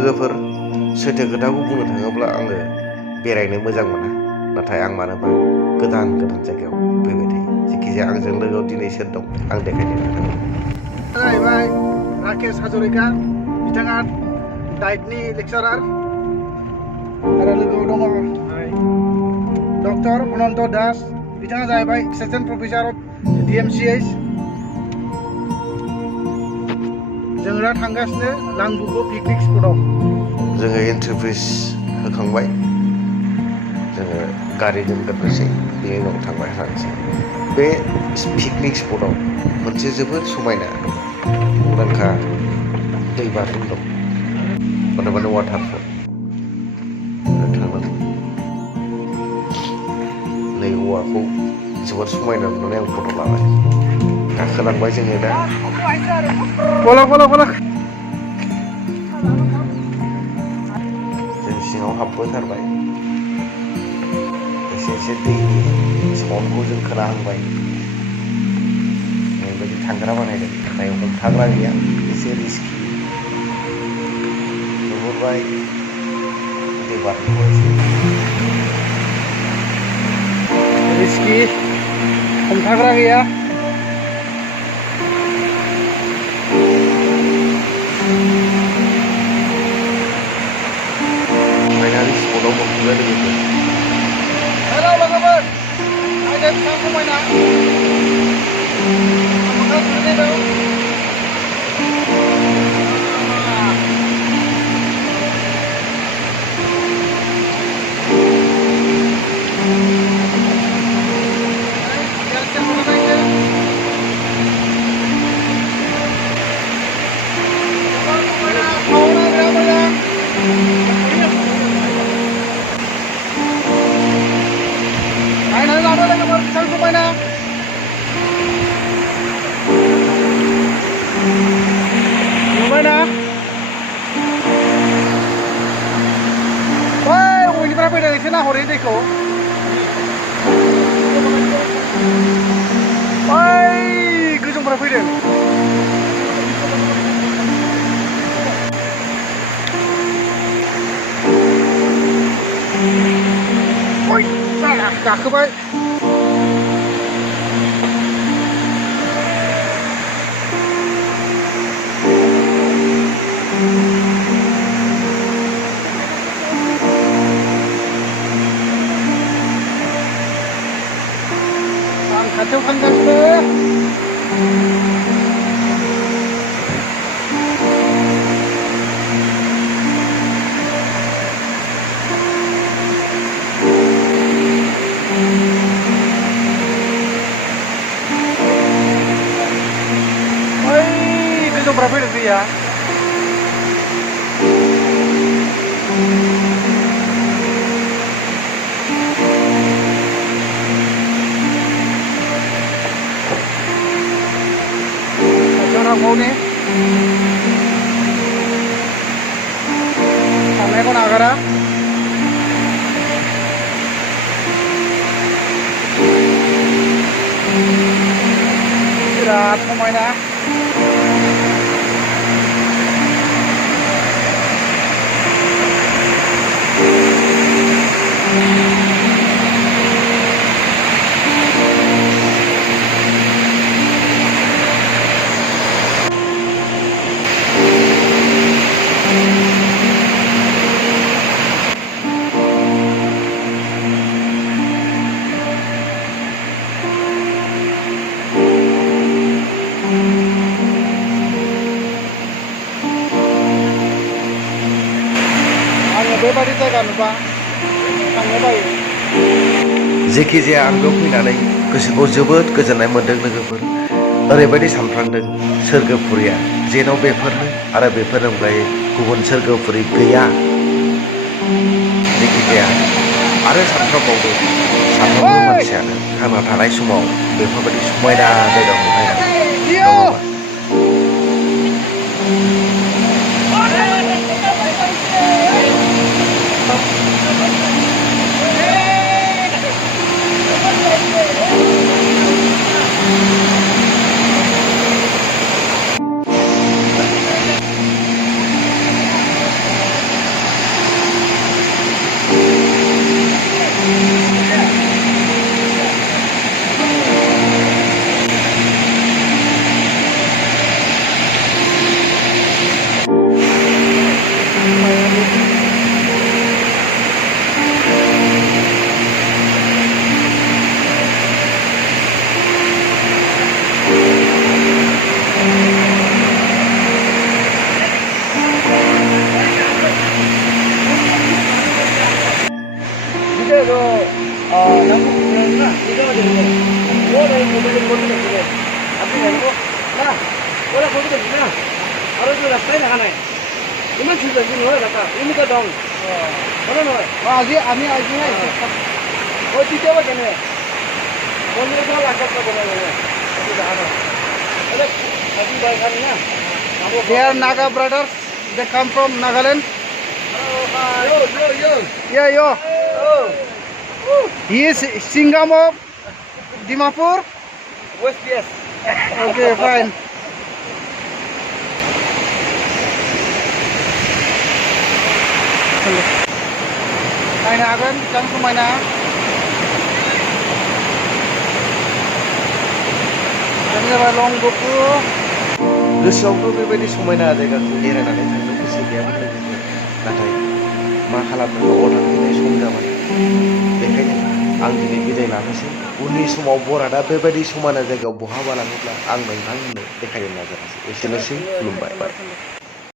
लोगोफोर सैथो खोथाखौ बुंनो थाङोब्ला आङो बेरायनो मोजां मोना नाथाय आं मानोबा गोदान जायगायाव फैबाय थायो जेखिजाया आंजों लोगोआव दिनै सोर दं आं देखायनो नोंथांनो जाहैबाय राकेश हाजरिका बिथाङा डाइटनि लेक्चारार आरो लोगोआव दङ डक्टर अनन्त दास बिथाङा जाहैबाय एसिस्टेन्ट प्रफेसार अफ DMCH जों दा थांगासिनो लांबुकु पिकनिक स्पटआव जोङो एन्ट्रि फिस होखांबाय जोङो गारि दोनग्रोनोसै बेनि उनाव थांबाय थानोसै बे पिकनिक स्पटआव मोनसे जोबोद समायना मुंदांखा दै बाज्रुम दं अदेबानि वाटारफल थांनानै नै औवाखौ जोबोद समायना नुनानै आं फट' लाबाय गाखोलांबाय जोङो दा जों सिङाव हाबबोथारबाय एसे दैनि साउन्डखौ जों खोनाहांबाय ओरैबायदि थांग्रा बानायदों नाथाय हमथाग्रा गैया एसे रिस्कि नुहुरबाय दै बाज्रुमखौ एसे रिस्कि हमथाग्रा गैया फाइनालि स्पटआव मोनफैबाय लोगोफोर हेलौ लोगोफोर नायदो बेसेबां समायना नुबायना बै बयनिफ्राय फैदों एसे नाहरै दैखौ बै गोजौनिफ्राय फैदों गाखोबाय आं खाथियाव थांगासिनो गोजौनिफ्राय फैदों दैया थांबावनि थांनायखौ नागारा बिराद समायना बेबादि जायगा नुबा थांनो बायो जेखि जाया आं बेयाव फैनानै गोसोखौ जोबोद गोजोननाय मोन्दों लोगोफोर ओरैबायदि सानफ्लांदों सोरगोफुरिया जेराव बेफोरनो आरो बेफोरनि अनगायै गुबुन सोरगोफुरि गैया जेखि जाया आरो सानफ्रोमबावदों साफ्रोमबो मानसियानो थांना थानाय समाव बेफोरबायदि समायना जायगाखौ नायनांगौ नङाबा ইমান ঠিক আছে নহয় কাকা এনেকুৱা দং হয়নে নহয় আজি আমি আজি মই তেতিয়াবা কেনে মন্দিৰৰ পৰা লাগাত বনাই বনাই আজি বাই খাম না They are Naga brothers. They come from Nagaland. Yeah, yo. He is Singam of Dimapur. West yes Okay, fine. Naina agan, jang kumaina. Ini adalah Langvoku. गोसोआवथ' बेबायदि समायना जायगाखौ बेरायनानै थांनो गोसो गैयामोन लोगोफोर नाथाय मा खालामनो न'आव थांफिननाय सम जाबाय बेखायनो आं दिनै बिदाय लानोसै उननि समाव बरादा बेबायदि समायना जायगायाव बहाबा लाङोब्ला आं नोंथांमोननो देखायनो नाजानोसै एसेनोसै खुलुमबाय बाय